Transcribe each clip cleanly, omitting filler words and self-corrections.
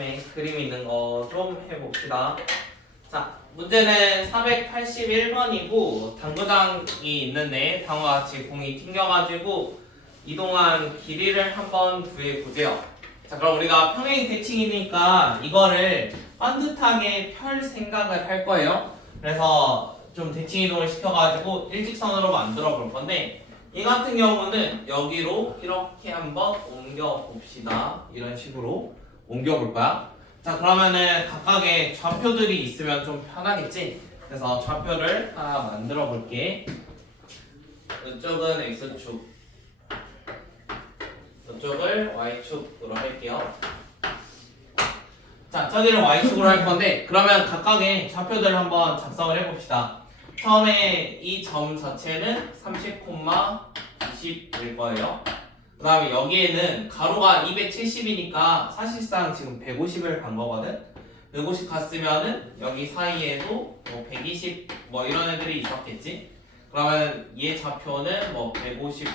다음에 그림 있는 거 좀 해봅시다. 자, 문제는 481번이고 당구장이 있는데 당구가 같이 공이 튕겨가지고 이동한 길이를 한번 구해보세요. 자, 그럼 우리가 평행 대칭이니까 이거를 반듯하게 펼 생각을 할 거예요. 그래서 좀 대칭 이동을 시켜가지고 일직선으로 만들어 볼 건데 이 같은 경우는 여기로 이렇게 한번 옮겨 봅시다. 이런 식으로 옮겨 볼 거야. 자, 그러면은 각각의 좌표들이 있으면 좀 편하겠지? 그래서 좌표를 하나 만들어 볼게. 이쪽은 X축, 이쪽을 Y축으로 할게요. 자, 저기를 Y축으로 할 건데 그러면 각각의 좌표들을 한번 작성을 해봅시다. 처음에 이 점 자체는 30,20일 거예요. 그 다음에 여기에는 가로가 270이니까 사실상 지금 150을 간 거거든. 150 갔으면은 여기 사이에도 뭐 120 뭐 이런 애들이 있었겠지. 그러면 얘 좌표는 뭐 150,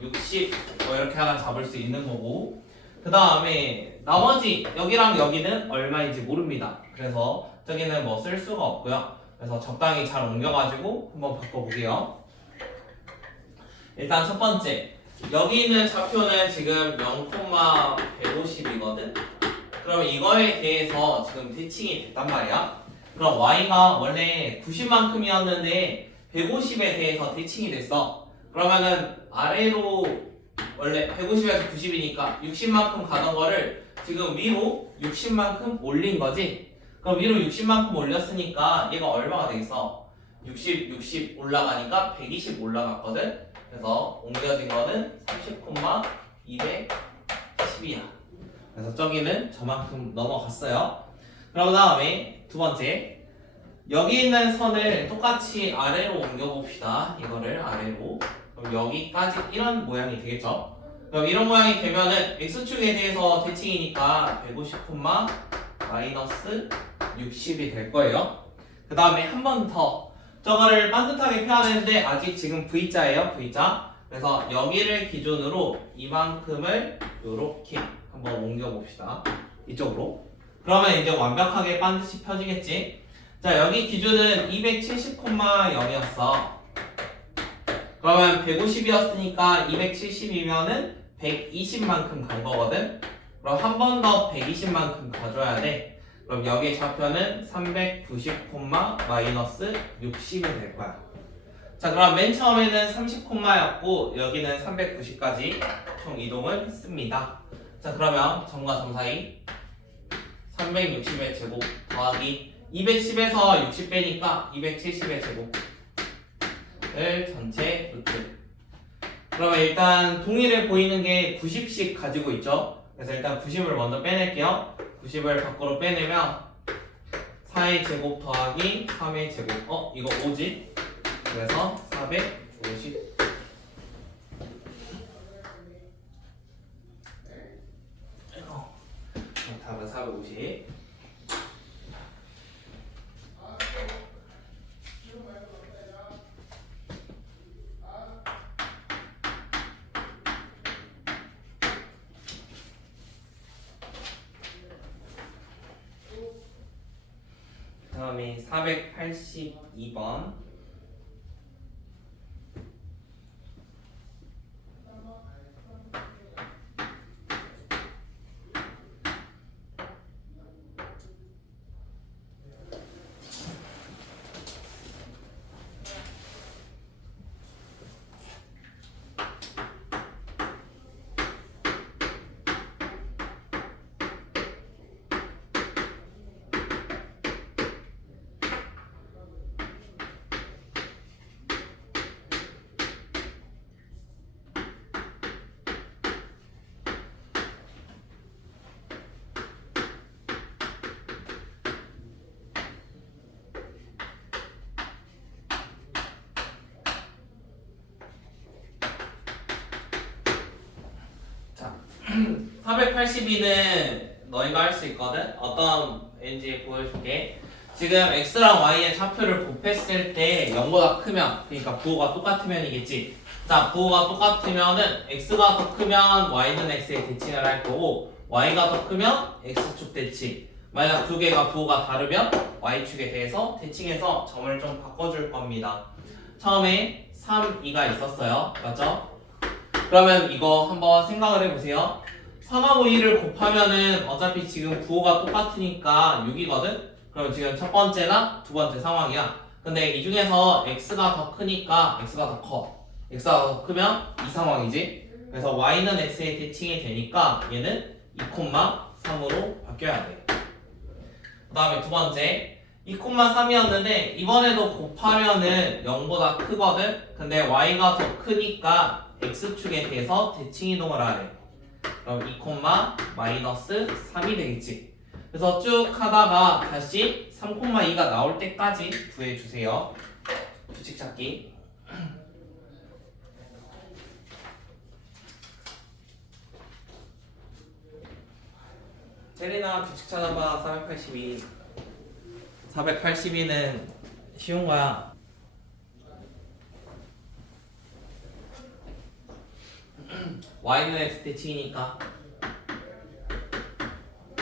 60 뭐 이렇게 하나 잡을 수 있는 거고, 그 다음에 나머지 여기랑 여기는 얼마인지 모릅니다. 그래서 저기는 뭐 쓸 수가 없고요. 그래서 적당히 잘 옮겨가지고 한번 바꿔보게요. 일단 첫 번째, 여기 있는 좌표는 지금 0,150이거든. 그럼 이거에 대해서 지금 대칭이 됐단 말이야. 그럼 y가 원래 90만큼이었는데 150에 대해서 대칭이 됐어. 그러면은 아래로 원래 150에서 90이니까 60만큼 가던 거를 지금 위로 60만큼 올린 거지. 그럼 위로 60만큼 올렸으니까 얘가 얼마가 되겠어? 60 올라가니까 120 올라갔거든. 그래서 옮겨진 거는 30,210이야. 그래서 저기는 저만큼 넘어갔어요. 그럼 다음에 두 번째, 여기 있는 선을 똑같이 아래로 옮겨봅시다. 이거를 아래로. 그럼 여기까지 이런 모양이 되겠죠? 그럼 이런 모양이 되면은 X축에 대해서 대칭이니까 150, 마이너스 60이 될 거예요. 그 다음에 한 번 더 저거를 반듯하게 펴야 되는데 아직 지금 V자예요. V자. 그래서 여기를 기준으로 이만큼을 이렇게 한번 옮겨봅시다. 이쪽으로. 그러면 이제 완벽하게 반드시 펴지겠지? 자, 여기 기준은 270,0이었어. 그러면 150이었으니까 270이면은 120만큼 간 거거든? 그럼 한 번 더 120만큼 가줘야 돼. 그럼 여기의 좌표는 390, 마이너스 60이 될 거야. 자, 그럼 맨 처음에는 30였고 여기는 390까지 총 이동을 했습니다. 자, 그러면 점과 점 사이 360의 제곱 더하기 210에서 60 빼니까 270의 제곱을 전체 루트. 그러면 일단 동의를 보이는 게 90씩 가지고 있죠. 그래서 일단 90을 먼저 빼낼게요. 90을 밖으로 빼내면 4의 제곱 더하기 3의 제곱. 이거 5지? 그래서 450. 답은 450. 다음에 482번. 자, 482는 너희가 할 수 있거든? 어떤 왠지 보여줄게. 지금 x랑 y의 좌표를 곱했을 때 0보다 크면, 그러니까 부호가 똑같으면이겠지. 자, 부호가 똑같으면은 x가 더 크면 y는 x에 대칭을 할 거고 y가 더 크면 x축 대칭. 만약 두 개가 부호가 다르면 y축에 대해서 대칭해서 점을 좀 바꿔줄 겁니다. 처음에 3, 2가 있었어요. 맞죠? 그러면 이거 한번 생각을 해보세요. 3하고 2를 곱하면은 어차피 지금 부호가 똑같으니까 6이거든? 그럼 지금 첫 번째나 두 번째 상황이야. 근데 이 중에서 x가 더 크니까 x가 더 커. x가 더 크면 이 상황이지. 그래서 y는 x에 대칭이 되니까 얘는 2,3으로 바뀌어야 돼. 그 다음에 두 번째 2,3이었는데 이번에도 곱하면은 0보다 크거든? 근데 y가 더 크니까 x축에 대해서 대칭 이동을 하래. 그럼 2,-3이 되겠지. 그래서 쭉 하다가 다시 3,2가 나올 때까지 구해주세요. 규칙 찾기. 세리나 규칙 찾아봐. 482. 482는 쉬운 거야. y는 x 대칭이니까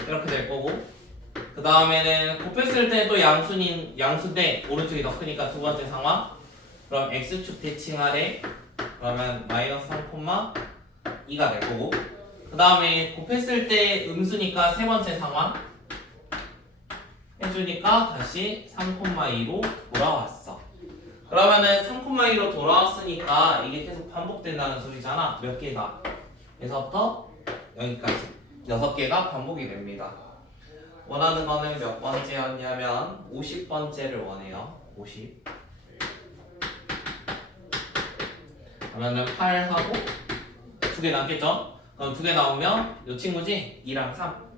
이렇게 될 거고, 그 다음에는 곱했을 때 또 양수인데 오른쪽이 더 크니까 두 번째 상황. 그럼 x축 대칭하래. 그러면 마이너스 3,2가 될 거고, 그 다음에 곱했을 때 음수니까 세 번째 상황 해주니까 다시 3,2로 돌아왔어. 그러면은 3,2로 돌아왔으니까 이게 계속 반복된다는 소리잖아. 몇 개가? 여기서부터 여기까지 6개가 반복이 됩니다. 원하는 거는 몇 번째였냐면 50번째를 원해요. 50. 그러면은 8하고 2개 남겠죠? 그럼 2개 나오면 이 친구지? 2랑 3.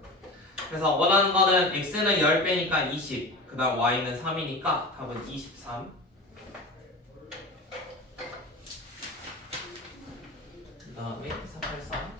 그래서 원하는 거는 x는 10배니까 20, 그 다음 y는 3이니까 답은 23. 그 다음에 483.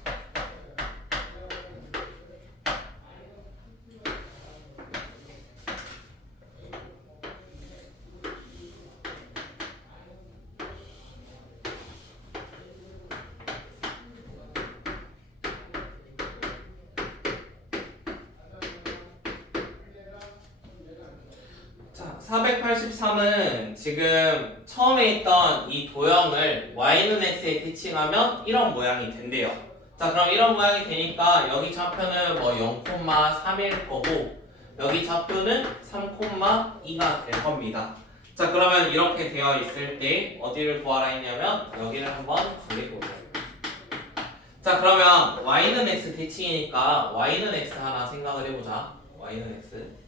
자, 483은 지금 처음에 있던 이 도형을 y는 x에 대칭하면 이런 모양이 된대요. 자, 그럼 이런 모양이 되니까 여기 좌표는 뭐 0,3일 거고 여기 좌표는 3,2가 될 겁니다. 자, 그러면 이렇게 되어 있을 때 어디를 구하라 했냐면 여기를 한번 구해보자. 자, 그러면 y는 x 대칭이니까 y는 x 하나 생각을 해보자. y는 x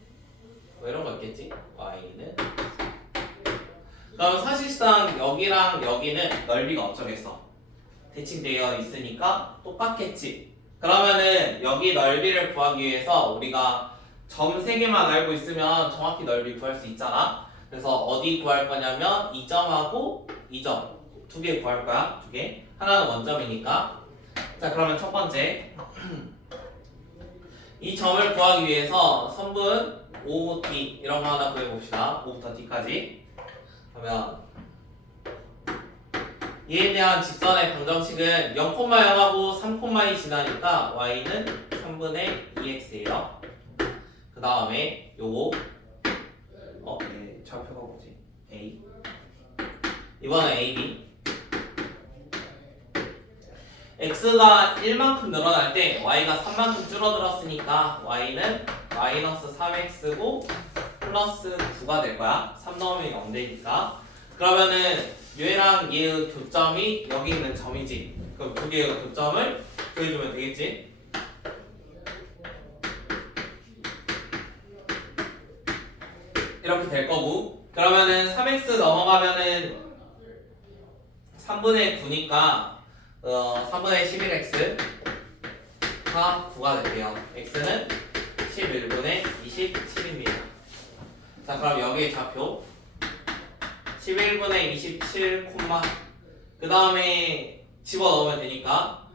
뭐 이런 거 있겠지? y는 그럼 사실상 여기랑 여기는 넓이가 어쩌겠어? 대칭되어 있으니까 똑같겠지. 그러면은 여기 넓이를 구하기 위해서 우리가 점 3개만 알고 있으면 정확히 넓이 구할 수 있잖아. 그래서 어디 구할 거냐면 2점하고 2점 2개 구할 거야. 2개. 하나는 원점이니까. 자, 그러면 첫 번째 이 점을 구하기 위해서 선분 O, D 이런 거 하나 구해봅시다. O부터 D까지. 그러면 이에 대한 직선의 방정식은 0,0하고 3,2 지나니까 y는 3분의 2x예요. 그 다음에 요거 좌표가 뭐지? A. 이번엔 AB. x가 1만큼 늘어날 때 y가 3만큼 줄어들었으니까 y는 마이너스 3x고 플러스 9가 될 거야. 3 넣으면 0 되니까. 그러면은 얘랑 얘의 교점이 여기 있는 점이지. 그럼 두 개의 교점을 구해주면 되겠지. 이렇게 될 거고, 그러면은 3x 넘어가면은 3분의 9니까 3분의 11x가 9가 될게요. x는 11분의 27입니다. 자, 그럼 여기에 좌표 11분의 27, 그 다음에 집어넣으면 되니까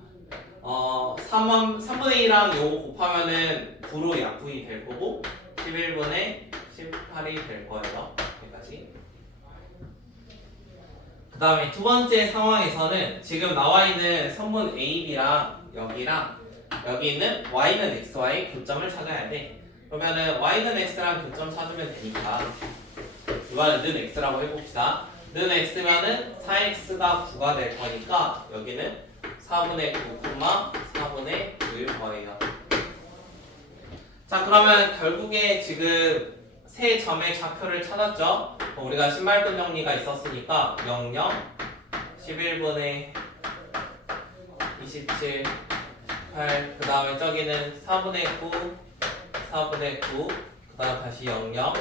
3분의 1랑 요거 곱하면은 9로 약분이 될 거고 11분의 18이 될 거예요. 여기까지. 그 다음에 두 번째 상황에서는 지금 나와 있는 선분 AB랑 여기랑 여기 있는 y는 x와의 교점을 찾아야 돼. 그러면은 y는 x랑 교점 찾으면 되니까 이번엔 는 x라고 해봅시다. 는 x면은 4x가 9가 될 거니까 여기는 4분의 9, 4분의 9일 거예요. 자, 그러면 결국에 지금 세 점의 좌표를 찾았죠? 우리가 신발끈 정리가 있었으니까 0, 0, 11분의 27, 8, 그 다음에 저기는 4분의 9, 4분의 9, 그 다음 다시 0, 0.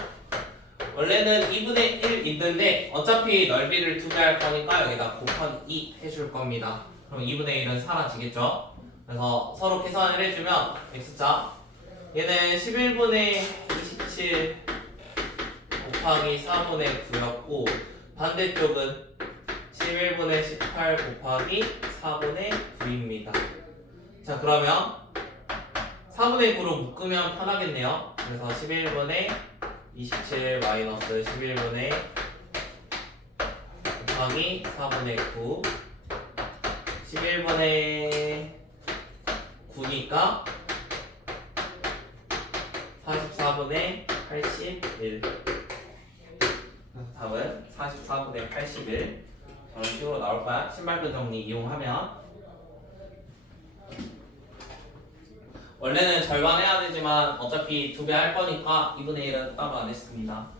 원래는 2분의 1 있는데 어차피 넓이를 2배 할 거니까 여기다 곱하기 2 해줄 겁니다. 그럼 2분의 1은 사라지겠죠? 그래서 서로 계산을 해주면 x자 얘는 11분의 27 곱하기 4분의 9였고 반대쪽은 11분의 18 곱하기 4분의 9입니다. 자, 그러면 4분의 9로 묶으면 편하겠네요. 그래서 11분의 27 마이너스 11분의 곱하기 4분의 9 11분의 9니까 44분의 81. 그래서 답은 44분의 81 저런 식으로 나올 거야. 신발끈 정리 이용하면 원래는 절반 해야 되지만 어차피 2배 할 거니까 2분의 1은 따로 안 했습니다.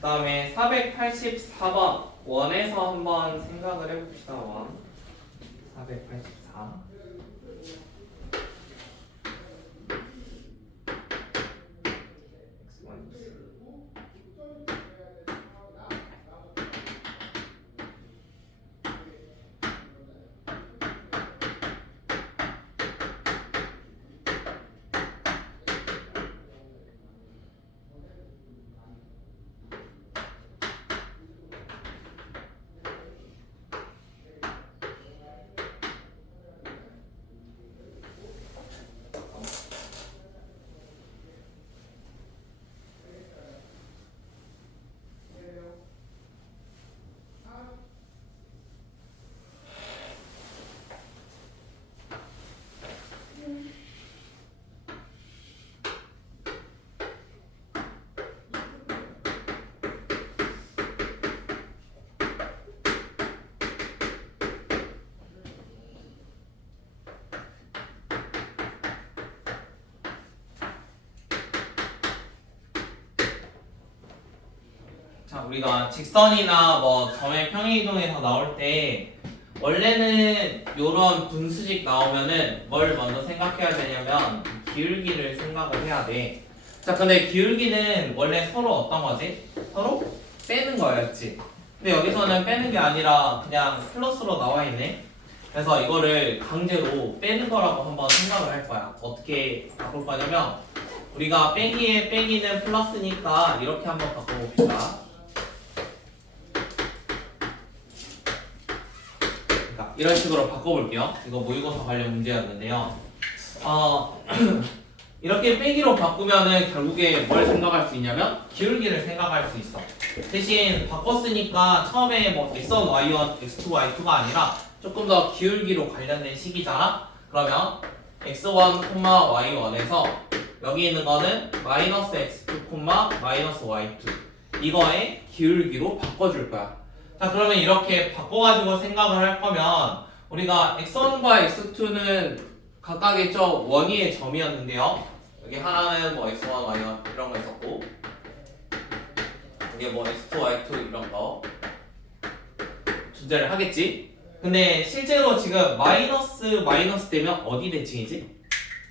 그 다음에 484번 원에서 한번 생각을 해봅시다. 원 484 자, 우리가 직선이나 뭐 점의 평행이동에서 나올 때 원래는 요런 분수식 나오면은 뭘 먼저 생각해야 되냐면 기울기를 생각을 해야 돼. 자, 근데 기울기는 원래 서로 어떤 거지? 서로 빼는 거였지. 근데 여기서는 빼는 게 아니라 그냥 플러스로 나와 있네. 그래서 이거를 강제로 빼는 거라고 한번 생각을 할 거야. 어떻게 바꿀 거냐면 우리가 빼기에 빼기는 플러스니까 이렇게 한번 바꿔봅시다. 이런 식으로 바꿔볼게요. 이거 모의고사 관련 문제였는데요. 이렇게 빼기로 바꾸면은 결국에 뭘 생각할 수 있냐면 기울기를 생각할 수 있어. 대신 바꿨으니까 처음에 뭐 x1, y1, x2, y2가 아니라 조금 더 기울기로 관련된 식이잖아. 그러면 x1, y1에서 여기 있는 거는 마이너스 x2, 마이너스 y2 이거의 기울기로 바꿔줄 거야. 자, 그러면 이렇게 바꿔가지고 생각을 할 거면 우리가 x1과 x2는 각각의 저 원위의 점이었는데요. 여기 하나는 뭐 x1, y1 이런 거 있었고 이게 뭐 x2, y2 이런 거 존재를 하겠지. 근데 실제로 지금 마이너스 되면 어디 대칭이지?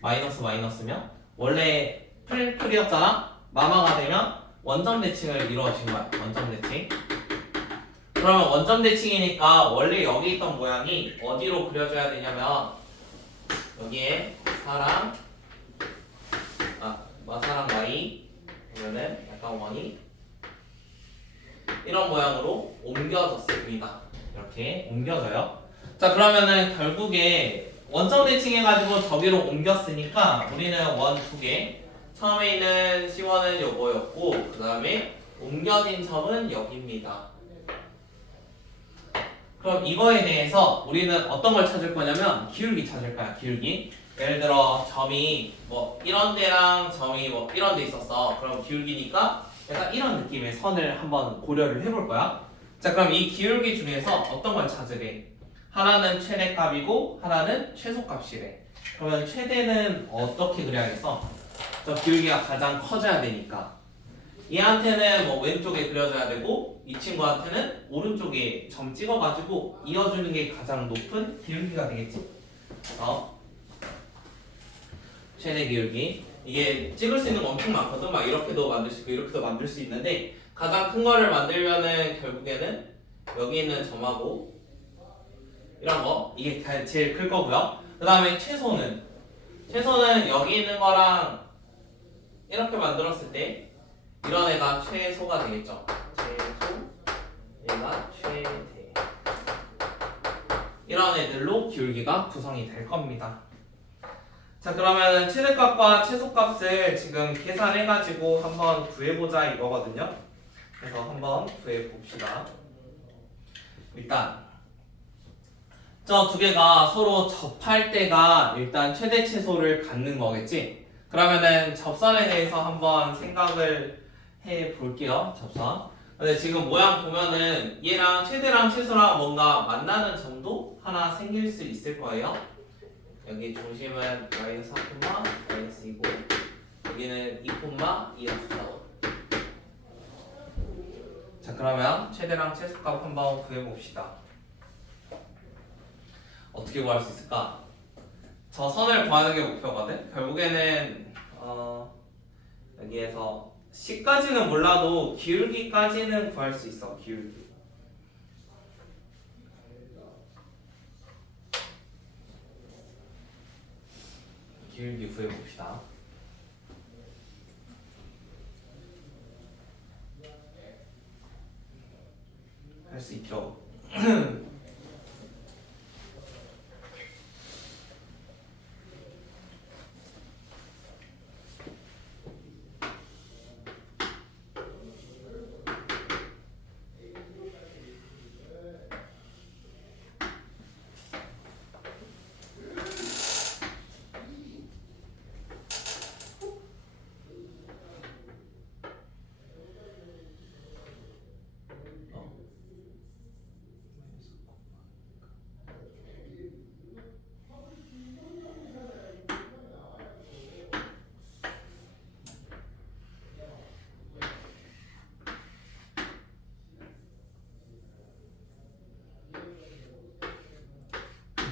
마이너스면 원래 풀이었잖아. 마마가 되면 원점 대칭을 이루어진 거야. 원점 대칭. 그러면 원점 대칭이니까 원래 여기 있던 모양이 어디로 그려줘야 되냐면 여기에 사랑 Y 그러면은 약간 원이 이런 모양으로 옮겨졌습니다. 이렇게 옮겨져요. 자, 그러면은 결국에 원점 대칭 해가지고 저기로 옮겼으니까 우리는 원 두 개. 처음에 있는 C1은 요거였고 그 다음에 옮겨진 점은 여기입니다. 그럼 이거에 대해서 우리는 어떤 걸 찾을 거냐면 기울기 찾을 거야. 기울기. 예를 들어 점이 뭐 이런 데랑 점이 뭐 이런 데 있었어. 그럼 기울기니까 약간 이런 느낌의 선을 한번 고려를 해볼 거야. 자, 그럼 이 기울기 중에서 어떤 걸 찾으래? 하나는 최대값이고 하나는 최소값이래. 그러면 최대는 어떻게 그려야겠어? 저 기울기가 가장 커져야 되니까 얘한테는 뭐 왼쪽에 그려줘야 되고 이 친구한테는 오른쪽에 점 찍어가지고 이어주는 게 가장 높은 기울기가 되겠지. 그래서 최대 기울기 이게 찍을 수 있는 거 엄청 많거든. 막 이렇게도 만들 수 있고 이렇게도 만들 수 있는데 가장 큰 거를 만들면은 결국에는 여기 있는 점하고 이런 거 이게 제일 클 거고요. 그 다음에 최소는 여기 있는 거랑 이렇게 만들었을 때 이런 애가 최소가 되겠죠. 최소 얘가 최대 이런 애들로 기울기가 구성이 될 겁니다. 자, 그러면 최대값과 최소값을 지금 계산해가지고 한번 구해보자 이거거든요. 그래서 한번 구해봅시다. 일단 저 두 개가 서로 접할 때가 일단 최대 최소를 갖는 거겠지? 그러면은 접선에 대해서 한번 생각을 해 볼게요. 접선. 근데 지금 모양 보면은 얘랑 최대랑 최소랑 뭔가 만나는 점도 하나 생길 수 있을 거예요. 여기 중심은 마이너스 4, 마이너스 2고 여기는 2,2였어. 자, 그러면 최대랑 최소값 한번 구해봅시다. 어떻게 구할 수 있을까? 저 선을 구하는 게 목표거든? 결국에는 여기에서 C까지는 몰라도 기울기까지는 구할 수 있어. 기울기 구해봅시다. 할 수 있죠.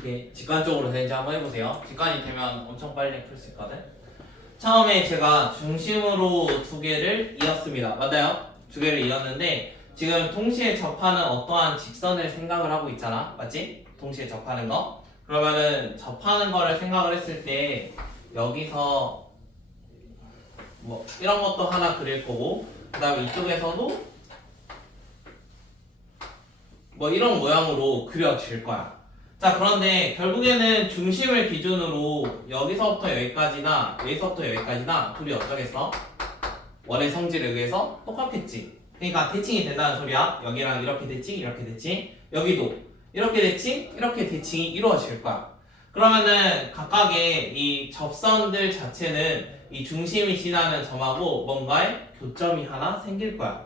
이게 직관적으로 되는지 한번 해보세요. 직관이 되면 엄청 빨리 풀 수 있거든. 처음에 제가 중심으로 두 개를 이었습니다. 맞아요? 두 개를 이었는데 지금 동시에 접하는 어떠한 직선을 생각을 하고 있잖아. 맞지? 동시에 접하는 거. 그러면은 접하는 거를 생각을 했을 때 여기서 뭐 이런 것도 하나 그릴 거고 그 다음에 이쪽에서도 뭐 이런 모양으로 그려질 거야. 자, 그런데 결국에는 중심을 기준으로 여기서부터 여기까지나 여기서부터 여기까지나 둘이 어쩌겠어? 원의 성질에 의해서 똑같겠지. 그러니까 대칭이 된다는 소리야. 여기랑 이렇게 대칭, 이렇게 대칭. 여기도 이렇게 대칭, 이렇게 대칭이 이루어질 거야. 그러면은 각각의 이 접선들 자체는 이 중심이 지나는 점하고 뭔가의 교점이 하나 생길 거야.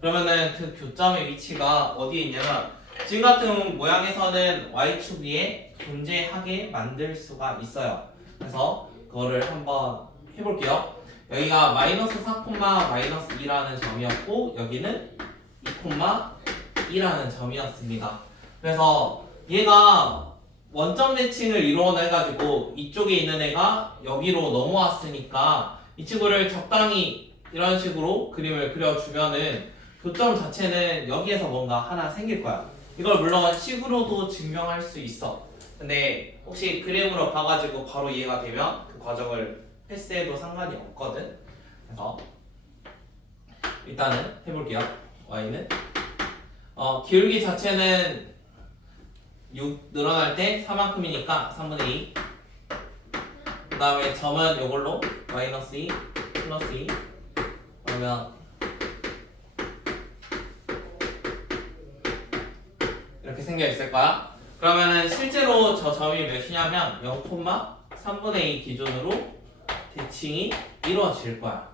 그러면은 그 교점의 위치가 어디에 있냐면 지금 같은 모양에서는 y축 위에 존재하게 만들 수가 있어요. 그래서 그거를 한번 해볼게요. 여기가 마이너스 4, 마이너스 2라는 점이었고 여기는 2,2라는 점이었습니다. 그래서 얘가 원점 대칭을 이루어내가지고 이쪽에 있는 애가 여기로 넘어왔으니까 이 친구를 적당히 이런 식으로 그림을 그려주면은 교점 자체는 여기에서 뭔가 하나 생길 거야. 이걸 물론 식으로도 증명할 수 있어. 근데 혹시 그림으로 봐가지고 바로 이해가 되면 그 과정을 패스해도 상관이 없거든. 그래서 일단은 해볼게요. y는 기울기 자체는 6 늘어날 때 4만큼이니까 3분의 2. 그 다음에 점은 이걸로 마이너스 2, 플러스 2 그러면 이렇게 생겨 있을 거야. 그러면은 실제로 저 점이 몇이냐면 0,3분의 2 기준으로 대칭이 이루어질 거야.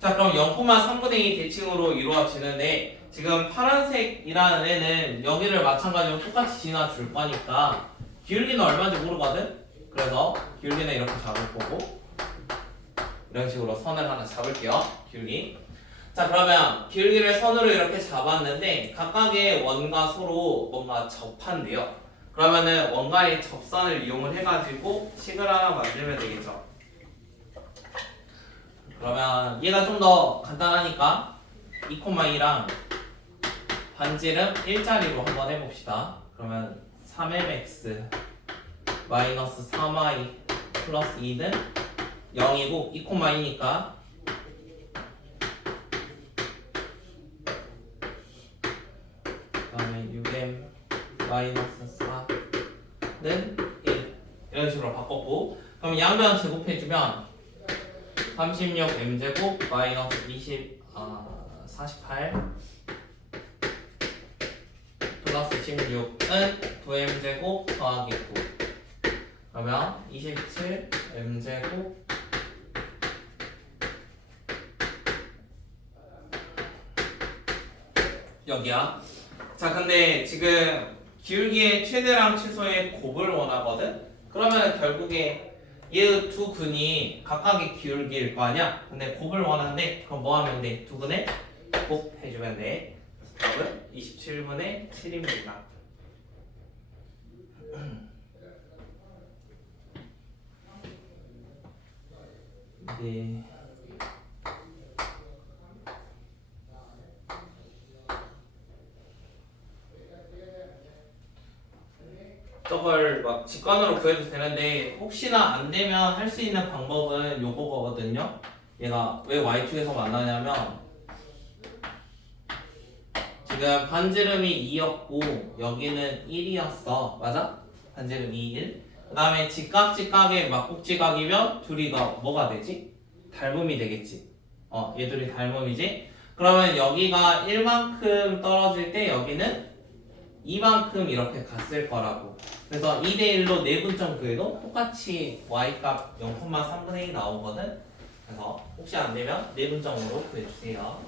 자, 그럼 0,3분의 2 대칭으로 이루어지는데 지금 파란색이라는 애는 여기를 마찬가지로 똑같이 지나줄 거니까 기울기는 얼마인지 모르거든? 그래서 기울기는 이렇게 잡을 거고 이런 식으로 선을 하나 잡을게요. 기울기. 자, 그러면 기울기를 선으로 이렇게 잡았는데 각각의 원과 서로 뭔가 접한대요. 그러면은 원과의 접선을 이용을 해가지고 식을 하나 만들면 되겠죠. 그러면 얘가 좀 더 간단하니까 2,2랑 반지름 1자리로 한번 해봅시다. 그러면 3mx 마이너스 3y 플러스 2는 0이고 2,2니까 그 다음에 6m 마이너스 4는 1 이런 식으로 바꿨고 그럼 양변 제곱해주면 36m제곱 마이너스 48 플러스 16은 9m제곱 더하기 9 그러면 27m제곱 여기야. 자, 근데 지금 기울기의 최대랑 최소의 곱을 원하거든? 그러면 결국에 이 두 근이 각각의 기울기일 거 아니야? 근데 곱을 원하는데 그럼 뭐 하면 돼? 두 근에 곱 해주면 돼. 답은 27분의 7입니다. 네. 저걸 막 직관으로 구해도 되는데 혹시나 안 되면 할 수 있는 방법은 요거거든요. 얘가 왜 y축에서 만나냐면 지금 반지름이 2였고 여기는 1이었어. 맞아? 반지름 2, 1. 그 다음에 직각의 막국지각이면 둘이가 뭐가 되지? 닮음이 되겠지. 얘들이 닮음이지? 그러면 여기가 1만큼 떨어질 때 여기는 2만큼 이렇게 갔을 거라고. 그래서 2대1로 내분점 구해도 똑같이 y값 0,3분의 1 나오거든. 그래서 혹시 안 되면 내분점으로 구해주세요.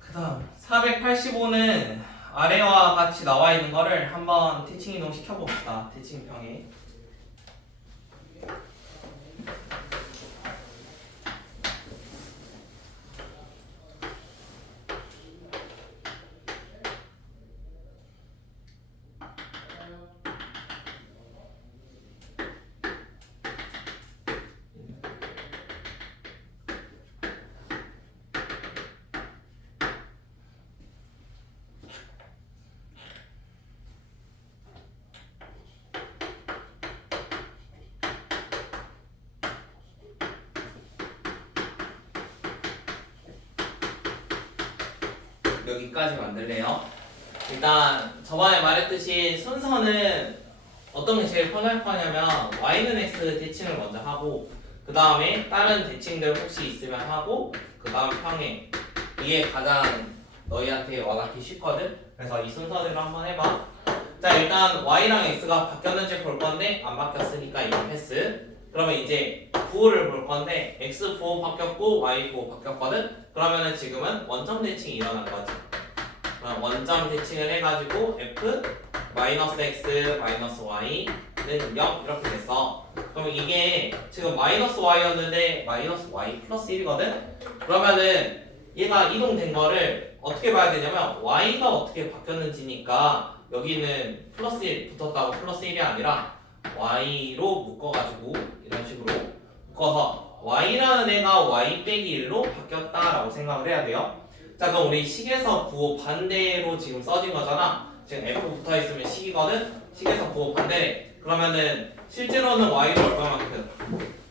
그 다음 485는 아래와 같이 나와 있는 거를 한번 대칭 이동 시켜봅시다. 대칭평에. 여기까지 만들래요. 일단 저번에 말했듯이 순서는 어떤 게 제일 편할 거냐면 y는 x 대칭을 먼저 하고 그 다음에 다른 대칭들 혹시 있으면 하고 그 다음 평행 이게 가장 너희한테 와닿기 쉽거든. 그래서 이 순서대로 한번 해봐. 자, 일단 y랑 x가 바뀌었는지 볼 건데 안 바뀌었으니까 이거 패스. 그러면 이제 부호를 볼 건데 x 부호 바뀌었고 y 부호 바뀌었거든. 그러면은 지금은 원점 대칭이 일어난 거지. 그럼 원점 대칭을 해가지고 f 마이너스 x 마이너스 y는 0 이렇게 됐어. 그럼 이게 지금 마이너스 y였는데 마이너스 y 플러스 1이거든. 그러면은 얘가 이동된 거를 어떻게 봐야 되냐면 y가 어떻게 바뀌었는지니까 여기는 플러스 1 붙었다고 플러스 1이 아니라 y로 묶어가지고 이런 식으로 묶어서 y라는 애가 y 빼기 1로 바뀌었다라고 생각을 해야 돼요. 자, 그럼 우리 식에서 부호 반대로 지금 써진 거잖아. 지금 f 붙어있으면 식이거든. 식에서 부호 반대래. 그러면은 실제로는 y로 얼마만큼?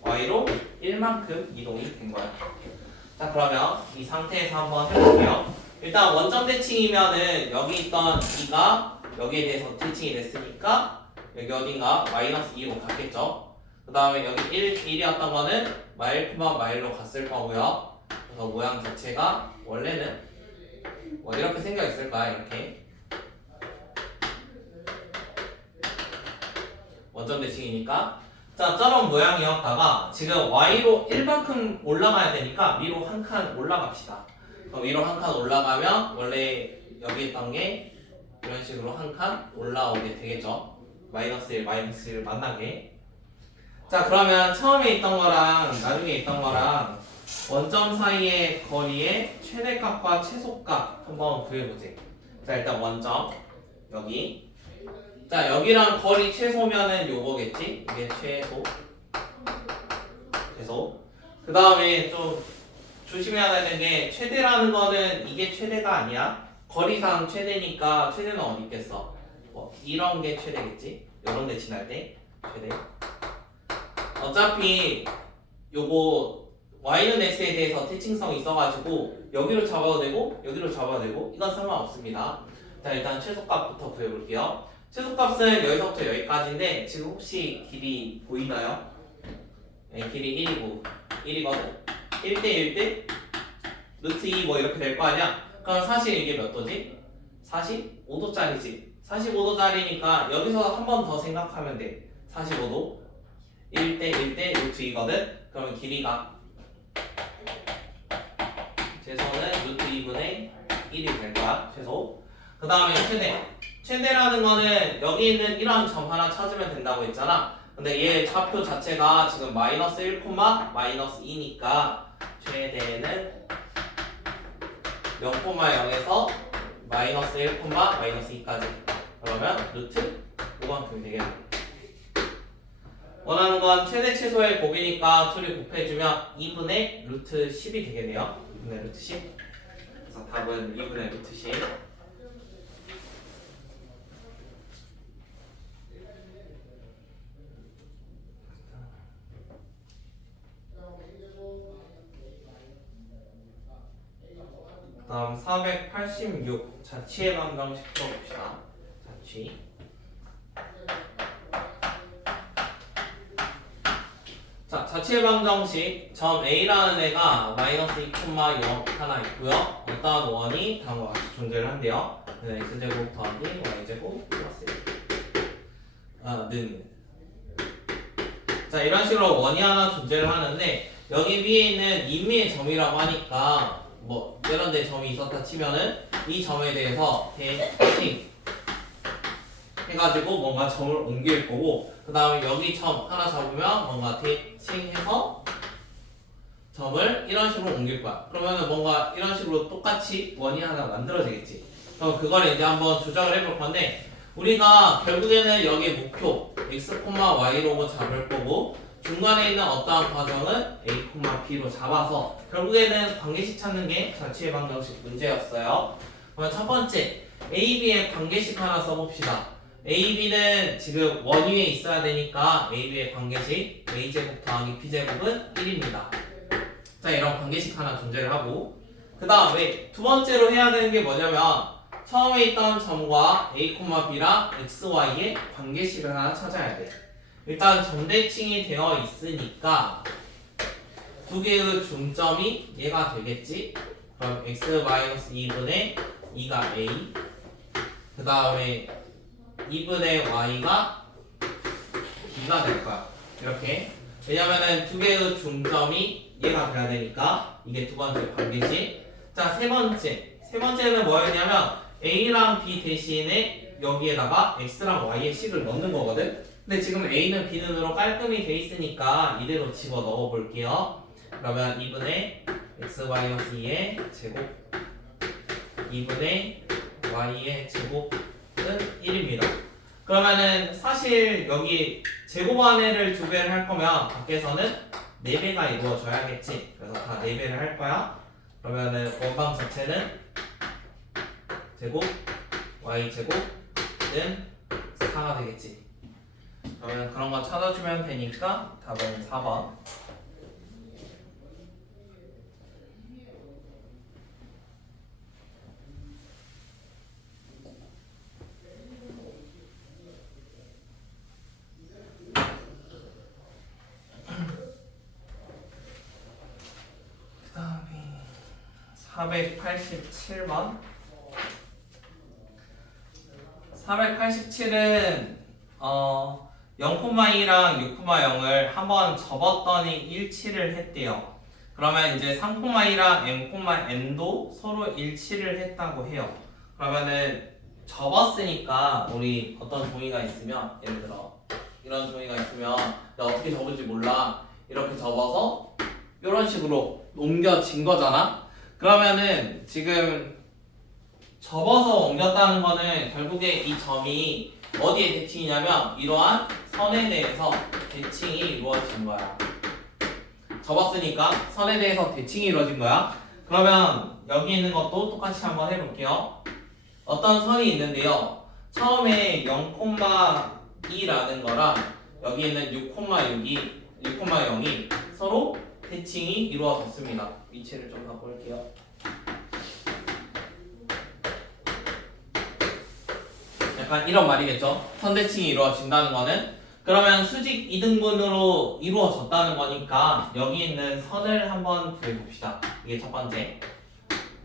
y로 1만큼 이동이 된 거야. 자, 그러면 이 상태에서 한번 해볼게요. 일단 원점 대칭이면은 여기 있던 2가 여기에 대해서 대칭이 됐으니까 여기 어딘가 마이너스 2로 갔겠죠. 그 다음에 여기 1이었던 거는 마일, 마일로 갔을 거고요. 그래서 모양 자체가 원래는 뭐 이렇게 생겨 있을 거야. 이렇게 원점 대칭이니까. 자, 저런 모양이었다가 지금 y로 1만큼 올라가야 되니까 위로 한 칸 올라갑시다. 그럼 위로 한 칸 올라가면 원래 여기 있던 게 이런 식으로 한 칸 올라오게 되겠죠. 마이너스 1, 마이너스 1을 만나게. 자, 그러면 처음에 있던 거랑 나중에 있던 거랑 원점 사이의 거리의 최대값과 최소값 한번 구해보지. 자, 일단 원점 여기. 자, 여기랑 거리 최소면은 요거겠지? 이게 최소. 그 다음에 좀 조심해야 되는 게 최대라는 거는 이게 최대가 아니야. 거리상 최대니까 최대는 어디 있겠어? 뭐 이런 게 최대겠지? 이런 데 지날 때 최대. 어차피 요거 y는 x에 대해서 대칭성이 있어가지고 여기로 잡아도 되고 여기로 잡아도 되고 이건 상관없습니다. 자, 일단 최소값부터 구해볼게요. 최소값은 여기서부터 여기까지인데 지금 혹시 길이 보이나요? 네, 길이 1이거든. 1대 1대 루트 2 뭐 이렇게 될 거 아니야? 그럼 사실 이게 몇 도지? 45도짜리지. 45도짜리니까 여기서 한 번 더 생각하면 돼. 45도 1대 1대 루트 2거든. 그러면 길이가 최소는 루트 2분의 1이 될 거야. 최소. 그 다음에 최대라는 거는 여기 있는 이런 점 하나 찾으면 된다고 했잖아. 근데 얘 좌표 자체가 지금 마이너스 1, 마이너스 2니까 최대는 0,0에서 마이너스 1, 마이너스 2까지. 그러면 루트 5만큼이 되겠네. 원하는 건 최대 최소의 곱이니까 둘이 곱해주면 2분의 루트 10이 되겠네요. 2분의 루트 10. 그래서 답은 2분의 루트 10. 다음 486 자취의 방정식 풀어봅시다. 자취. 자, 자취의 방정식 점 A라는 애가 마이너스 2,0 하나 있고요. 일단 원이 다음과 같이 존재를 한대요. 네, x제곱 더하기 y제곱 플러스 1. 자, 이런 식으로 원이 하나 존재를 하는데 여기 위에 있는 임의의 점이라고 하니까 뭐 이런 데 점이 있었다 치면은 이 점에 대해서 대칭 해가지고 뭔가 점을 옮길 거고, 그 다음에 여기 점 하나 잡으면 뭔가 대칭해서 점을 이런 식으로 옮길 거야. 그러면은 뭔가 이런 식으로 똑같이 원이 하나 만들어지겠지. 그럼 그걸 이제 한번 조작을 해볼 건데, 우리가 결국에는 여기 목표 x, y로 잡을 거고 중간에 있는 어떠한 과정은 a, b로 잡아서 결국에는 관계식 찾는 게 자취의 방정식 문제였어요. 그러면 첫 번째 a, b의 관계식 하나 써봅시다. a, b는 지금 원 위에 있어야 되니까 a, b의 관계식 a제곱 더하기 b제곱은 1입니다. 자, 이런 관계식 하나 존재를 하고, 그 다음에 두 번째로 해야 되는 게 뭐냐면 처음에 있던 점과 a, b랑 x, y의 관계식을 하나 찾아야 돼. 일단 점대칭이 되어 있으니까 두 개의 중점이 얘가 되겠지. 그럼 x-2분의 2가 a, 그 다음에 2분의 y가 b가 될 거야. 이렇게. 왜냐면은 두 개의 중점이 얘가 돼야 되니까 이게 두 번째 관계식. 자, 세 번째는 뭐였냐면 a랑 b 대신에 여기에다가 x랑 y의 식을 넣는 거거든. 근데 지금 a는 b는으로 깔끔히 돼 있으니까 이대로 집어 넣어 볼게요. 그러면 2분의 x-2의 제곱 2분의 y의 제곱은 1입니다. 그러면은 사실 여기 제곱안에를 2배를 할 거면 밖에서는 4배가 이루어져야겠지. 그래서 다 4배를 할 거야. 그러면은 원방 자체는 제곱 y제곱은 4가 되겠지. 그러면 그런 거 찾아주면 되니까 답은 4번. 487번. 487은 0,2랑 6,0을 한번 접었더니 일치를 했대요. 그러면 이제 3,2랑 m,n도 서로 일치를 했다고 해요. 그러면은 접었으니까 우리 어떤 종이가 있으면, 예를 들어 이런 종이가 있으면 내가 어떻게 접을지 몰라. 이렇게 접어서 이런 식으로 옮겨진 거잖아. 그러면은 지금 접어서 옮겼다는 거는 결국에 이 점이 어디에 대칭이냐면 이러한 선에 대해서 대칭이 이루어진 거야. 접었으니까 선에 대해서 대칭이 이루어진 거야. 그러면 여기 있는 것도 똑같이 한번 해볼게요. 어떤 선이 있는데요. 처음에 0,2라는 거랑 여기 있는 6,0이 서로 대칭이 이루어졌습니다. 위치를 좀 바꿀게요. 약간 이런 말이겠죠. 선대칭이 이루어진다는 거는. 그러면 수직 2등분으로 이루어졌다는 거니까 여기 있는 선을 한번 구해봅시다. 이게 첫 번째.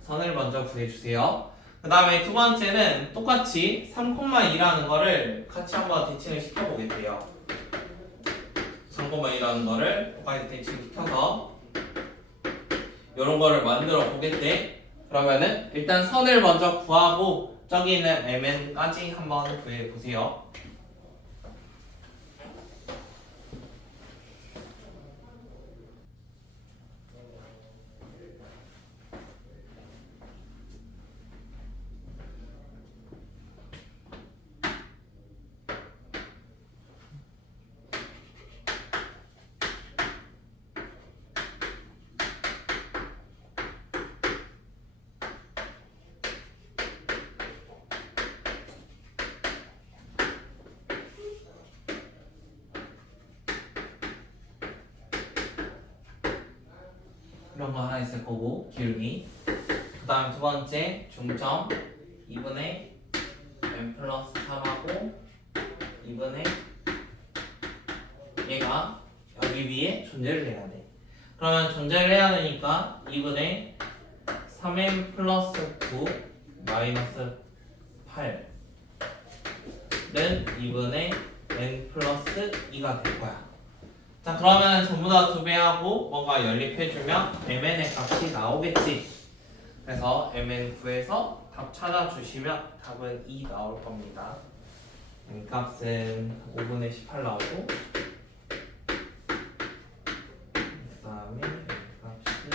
선을 먼저 구해주세요. 그 다음에 두 번째는 똑같이 3,2라는 거를 같이 한번 대칭을 시켜보겠대요. 3,2라는 거를 똑같이 대칭시켜서 이런 거를 만들어 보겠대. 그러면은 일단 선을 먼저 구하고 저기 있는 mn까지 한번 구해보세요. 이런 거 하나 있을 거고 기울기. 그 다음 두 번째 중점 2분의 m 플러스 3하고 2분의 얘가 여기 위에 존재를 해야 돼. 그러면 존재를 해야 되니까 2분의 3m 플러스 9 마이너스 8는 2분의 n 플러스 2가 될 거야. 자, 그러면 전부 다 2배하고 뭔가 연립해주면 mn의 값이 나오겠지. 그래서 mn 구해서 답 찾아주시면 답은 2 나올 겁니다. n 값은 5분의 18 나오고, 그 다음에 n 값이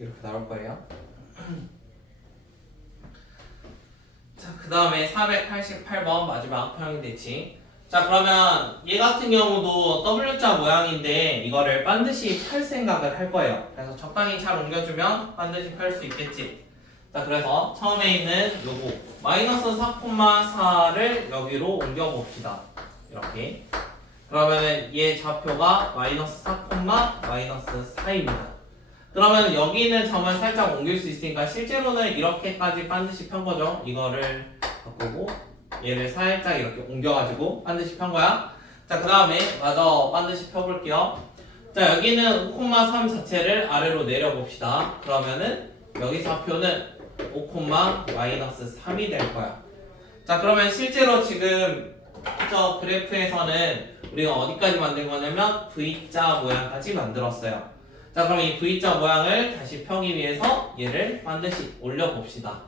이렇게 나올 거예요. 자, 그 다음에 488번 마지막 평행 대칭. 자, 그러면 얘 같은 경우도 W자 모양인데 이거를 반드시 펼 생각을 할 거예요. 그래서 적당히 잘 옮겨주면 반드시 펼 수 있겠지. 자, 그래서 처음에 있는 요거 마이너스 4,4를 여기로 옮겨봅시다. 이렇게. 그러면은 얘 좌표가 마이너스 4, 마이너스 4입니다. 그러면 여기 있는 점을 살짝 옮길 수 있으니까 실제로는 이렇게까지 반드시 편 거죠. 이거를 바꾸고 얘를 살짝 이렇게 옮겨가지고 반드시 편 거야. 자, 그 다음에 마저 반드시 펴볼게요. 자, 여기는 5,3 자체를 아래로 내려봅시다. 그러면은 여기 좌표는 5, 마이너스 3이 될 거야. 자, 그러면 실제로 지금 저 그래프에서는 우리가 어디까지 만든 거냐면 V자 모양까지 만들었어요. 자, 그럼 이 V자 모양을 다시 펴기 위해서 얘를 반드시 올려봅시다.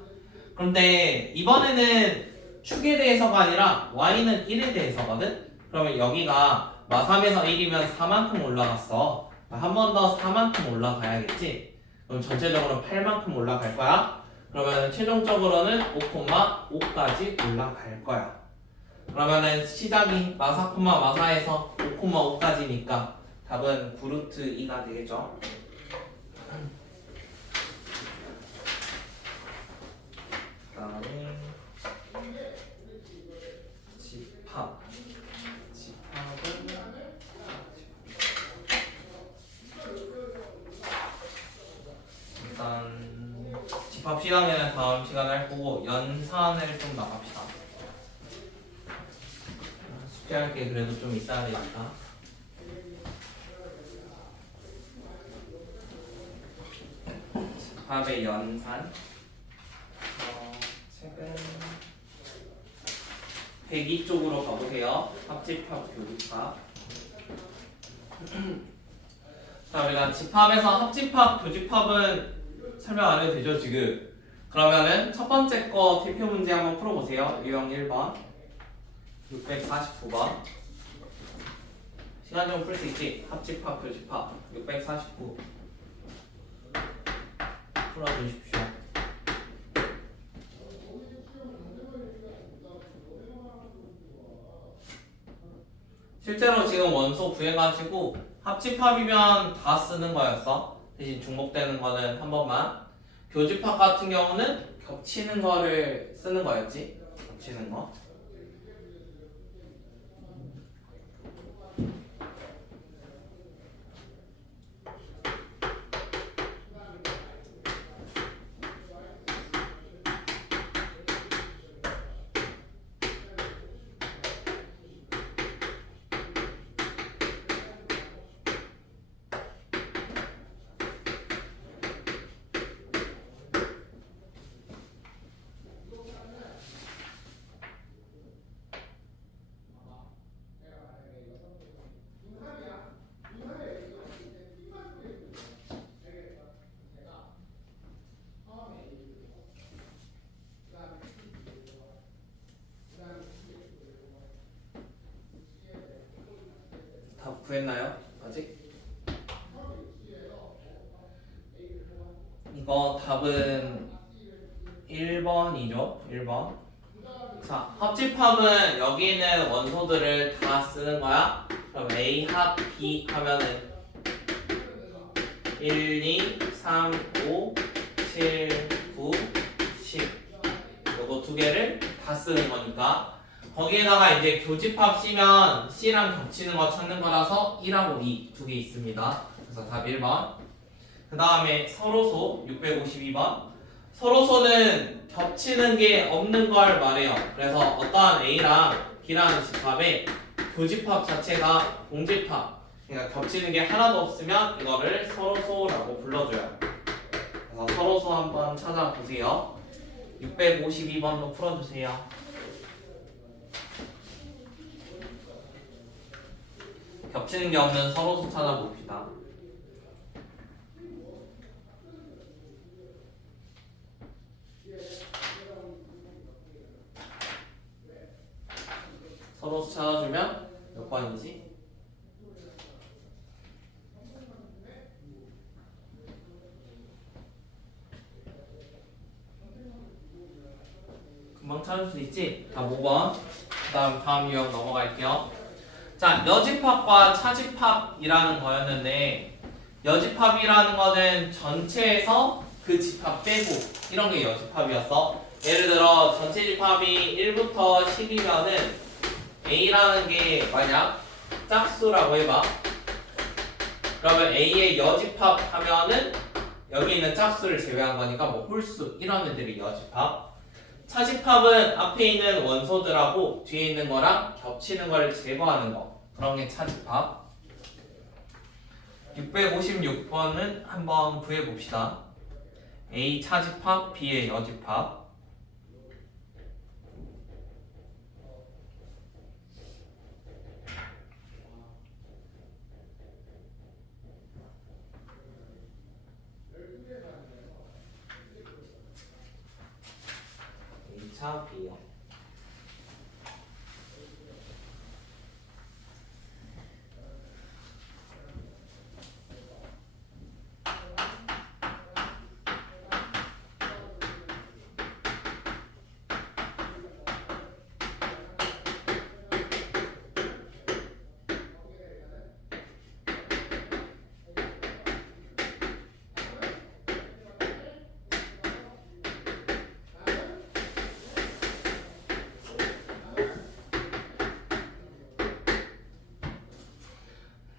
그런데 이번에는 축에 대해서가 아니라 y는 1에 대해서거든? 그러면 여기가 마3에서 1이면 4만큼 올라갔어. 한 번 더 4만큼 올라가야겠지? 그럼 전체적으로 8만큼 올라갈 거야. 그러면 최종적으로는 5,5까지 올라갈 거야. 그러면은 시작이 마4, 마4에서 5,5까지니까 답은 9루트 2가 되겠죠? 그 다음에 집합은 일단 집합 시간에는 다음 시간에 할 거고 연산을 좀 나갑시다. 숙제할 게 그래도 좀 있어야 되니까. 집합의 연산. 책은 102쪽으로 가보세요. 합집합, 교집합. 자, 우리가 집합에서 합집합, 교집합은 설명 안 해도 되죠, 지금? 그러면은 첫 번째 거 대표 문제 한번 풀어보세요. 유형 1번, 649번. 시간 좀 풀 수 있지? 합집합, 교집합, 649. 풀어주십시오. 실제로 지금 원소 구해가지고 합집합이면 다 쓰는 거였어. 대신 중복되는 거는 한 번만. 교집합 같은 경우는 겹치는 거를 쓰는 거였지. 겹치는 거. 다 구했나요? 아직? 이거 답은 1번이죠. 1번. 자, 합집합은 여기 있는 원소들을 다 쓰는 거야. 그럼 A 합 B 하면은 1, 2, 3, 5, 7, 9, 10. 요거 두 개를 다 쓰는 거니까. 거기에다가 이제 교집합 C면 C랑 겹치는 거 찾는 거라서 1하고 2 두 개 있습니다. 그래서 답 1번. 그 다음에 서로소 652번. 서로소는 겹치는 게 없는 걸 말해요. 그래서 어떠한 A랑 B라는 집합의 교집합 자체가 공집합, 그러니까 겹치는 게 하나도 없으면 이거를 서로소라고 불러줘요. 그래서 서로소 한번 찾아보세요. 652번도 풀어주세요. 겹치는 게 없는 서로소 찾아봅시다. 서로소 찾아주면 몇 번이지? 금방 찾을 수 있지? 다 5번. 그 다음 유형 넘어갈게요. 자, 여집합과 차집합이라는 거였는데, 여집합이라는 거는 전체에서 그 집합 빼고 이런 게 여집합이었어. 예를 들어 전체 집합이 1부터 10이면은 A라는 게 만약 짝수라고 해봐. 그러면 A의 여집합 하면은 여기 있는 짝수를 제외한 거니까 뭐 홀수 이런 애들이 여집합. 차집합은 앞에 있는 원소들하고 뒤에 있는 거랑 겹치는 거를 제거하는 거. 그런 게 차집합. 656번은 한번 구해봅시다. A 차집합, B의 여집합. A 차, B요.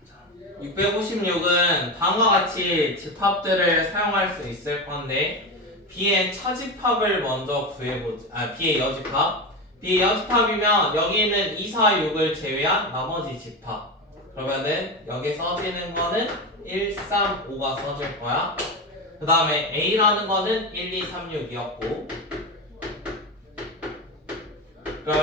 자, 656은 다음과 같이 집합들을 사용할 수 있을 건데 B의 차집합을 먼저 구해보자. B의 여집합. B의 여집합이면 여기 있는 2, 4, 6을 제외한 나머지 집합. 그러면은 여기 써지는 거는 1, 3, 5가 써질 거야. 그 다음에 A라는 거는 1, 2, 3, 6이었고